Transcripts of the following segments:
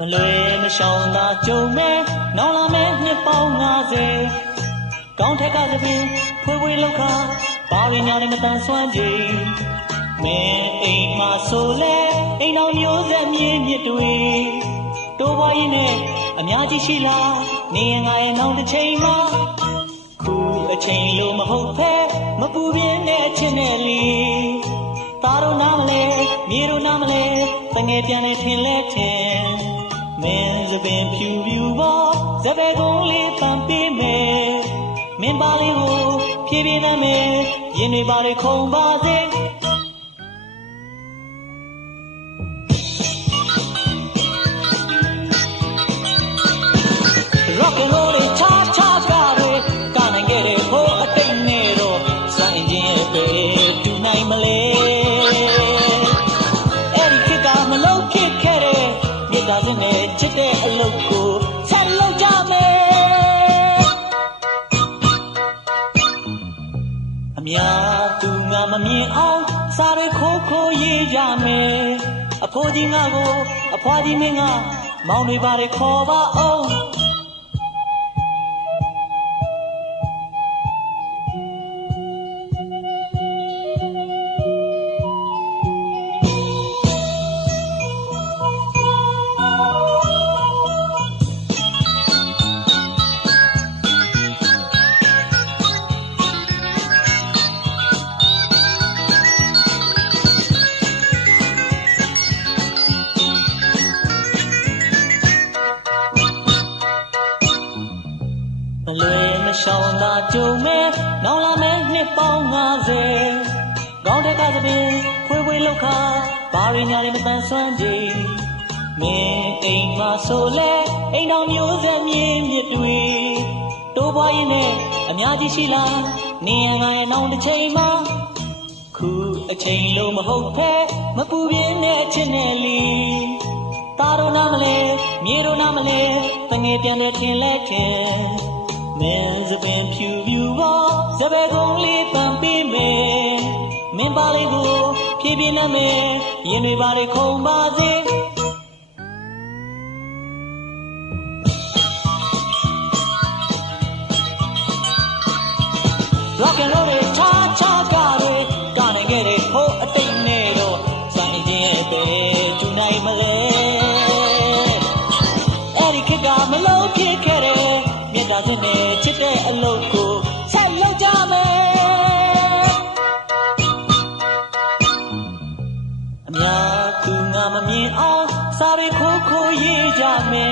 မလွယ်မရှောင်သာကြုံမဲ့နောင်လာမဲ့နှစ်ပေါင်း50ကောင်းထက်ကသပင်ဖွေးဖွေးလောက်ခါဘာဝင်ညာနဲ့မတန်ဆွမ်းကြည်မင်းအိမ်မှာဆိုလဲအိမ်တော်မျိုးဆက်မြင့်မြစ်တွေတိုးပွားရင်းနဲ့အများကြီးရှိလားနေရင်ငါရဲ့နောင်တစ်ချိန်မှာခုအချိန်လိုမဟုတ်ဖဲမပူပြင်းတဲ့အချင်းနဲ့လီသားတို့နားမလဲမြေတို့နားမလဲတငယ်ပြန်နေထင်လဲထင်မင်းစပင်ဖြူဖြူပေါ်စပယ်ကုန်းလေးပန်ပေးမယ်မင်းပါလေးကိုဖြည်းဖြည်းနဲ့မယ်ရင်တွေပါတွေခုန်ပါစေRock and roll it cha cha cha re ka nai ge de ho a tait ne do san engine ye pe tu nai ma le ai khit ka ma lou khit khe de mit ta sin ne chit de a lou ko set lou ja me a mya tu nga ma myin aung sa de kho kho ye ja me a pho ji nga ko a phwa ji min nga maung de ba de khaw ba aungမလွယ်မရှောင်သာကြုံမဲ့နောင်လာမဲ့နှစ်ပေါင်း50ကောင်းတဲ့ကသပင်ဖွေးဖွေးလောက်ခါဘာရင်းညာတွေမတန်ဆွမ်းကြည်မင်းအိမ်မှာဆိုလဲအိမ်တော်မျိုးဆက်မြင့်မြစ်တွေတိုးပွားရင်းနဲ့အများကြီးရှိလားနေရငါရဲ့နောင်တစ်ချိန်မှာခုအချိန်လိုမဟုတ်ဖဲမပူပြင်းတဲ့အချင်းနဲ့လီသားတို့နားမလဲမြေတို့နားမလဲတငယ်ပြန်တဲ့ထင်လဲထင်မင်းစပင်ဖြူဖြူပေါ်စပယ်ကုန်းလေးပန်ပေးမယ်မင်းပါလေးကိုဖြည်းဖြည်းနဲ့မယ်ရင်တွေပါတွေခုန်ပါစေ Rock and roll it cha cha cha re ka nai ge de ho a tait ne do san engine ye pe tu nai ma le ai khit ka ma lou khit khe de mit ta sin ne chit de a lou ko set lou ja me a mya tu nga ma myin aung sa de kho kho ye ja me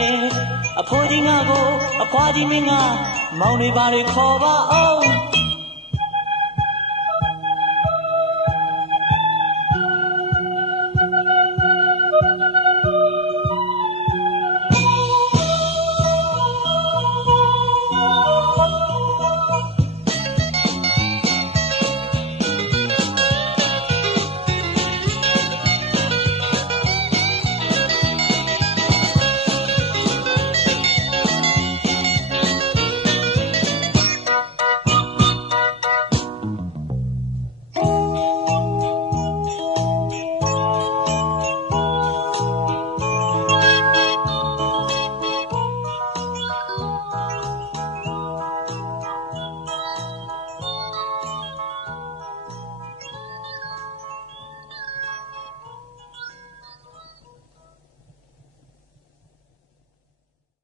a pho ji nga ko a phwa ji min nga maung de ba de khaw ba aung